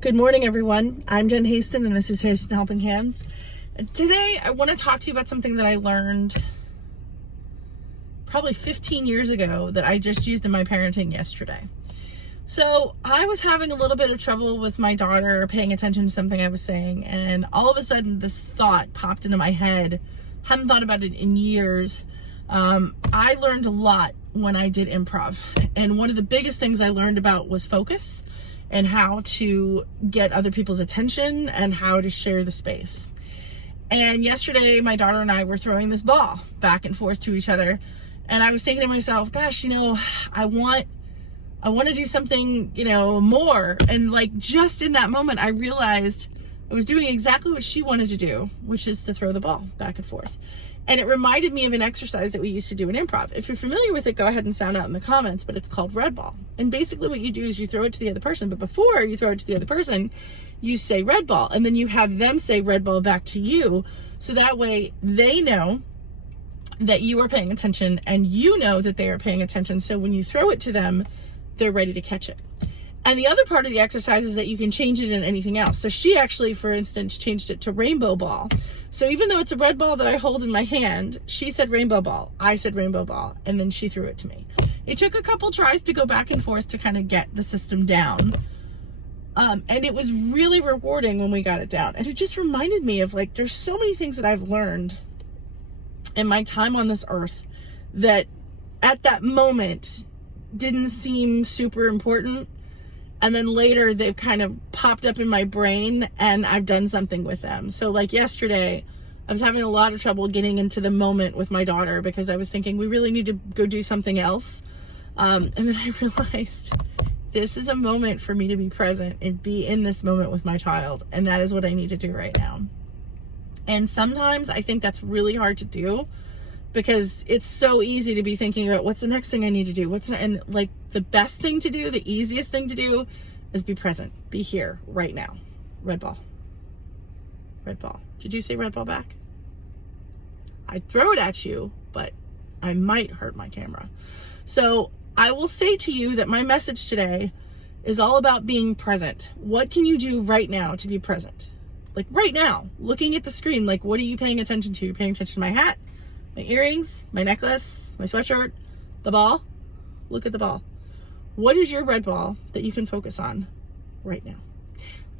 Good morning, everyone. I'm Jen Haston, and this is Haston Helping Hands. And today, I want to talk to you about something that I learned probably 15 years ago that I just used in my parenting yesterday. So I was having a little bit of trouble with my daughter paying attention to something I was saying, and all of a sudden, this thought popped into my head. Hadn't thought about it in years. I learned a lot when I did improv, and one of the biggest things I learned about was focus and how to get other people's attention and how to share the space. And yesterday, my daughter and I were throwing this ball back and forth to each other. And I was thinking to myself, gosh, I want to do something, more. And like just in that moment, I realized I was doing exactly what she wanted to do, which is to throw the ball back and forth. And it reminded me of an exercise that we used to do in improv. If you're familiar with it, go ahead and sound out in the comments, but it's called red ball. And basically what you do is you throw it to the other person, but before you throw it to the other person, you say red ball, and then you have them say red ball back to you. So that way they know that you are paying attention and you know that they are paying attention. So when you throw it to them, they're ready to catch it. And the other part of the exercise is that you can change it in anything else. So she actually, for instance, changed it to rainbow ball. So even though it's a red ball that I hold in my hand, she said rainbow ball, I said rainbow ball, and then she threw it to me. It took a couple tries to go back and forth to kind of get the system down. And it was really rewarding when we got it down. And it just reminded me of there's so many things that I've learned in my time on this earth that at that moment didn't seem super important. And then later they've kind of popped up in my brain and I've done something with them. So like yesterday, I was having a lot of trouble getting into the moment with my daughter because I was thinking we really need to go do something else. And then I realized this is a moment for me to be present and be in this moment with my child. And that is what I need to do right now. And sometimes I think that's really hard to do because it's so easy to be thinking about what's the next thing I need to do. And the best thing to do, the easiest thing to do is be present, be here right now. Red ball, red ball. Did you say red ball back? I'd throw it at you, but I might hurt my camera. So I will say to you that my message today is all about being present. What can you do right now to be present? Like right now, looking at the screen, what are you paying attention to? You're paying attention to my hat, my earrings, my necklace, my sweatshirt, the ball. Look at the ball. What is your red ball that you can focus on right now?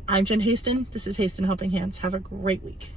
I'm Jen Haston. This is Haston Helping Hands. Have a great week.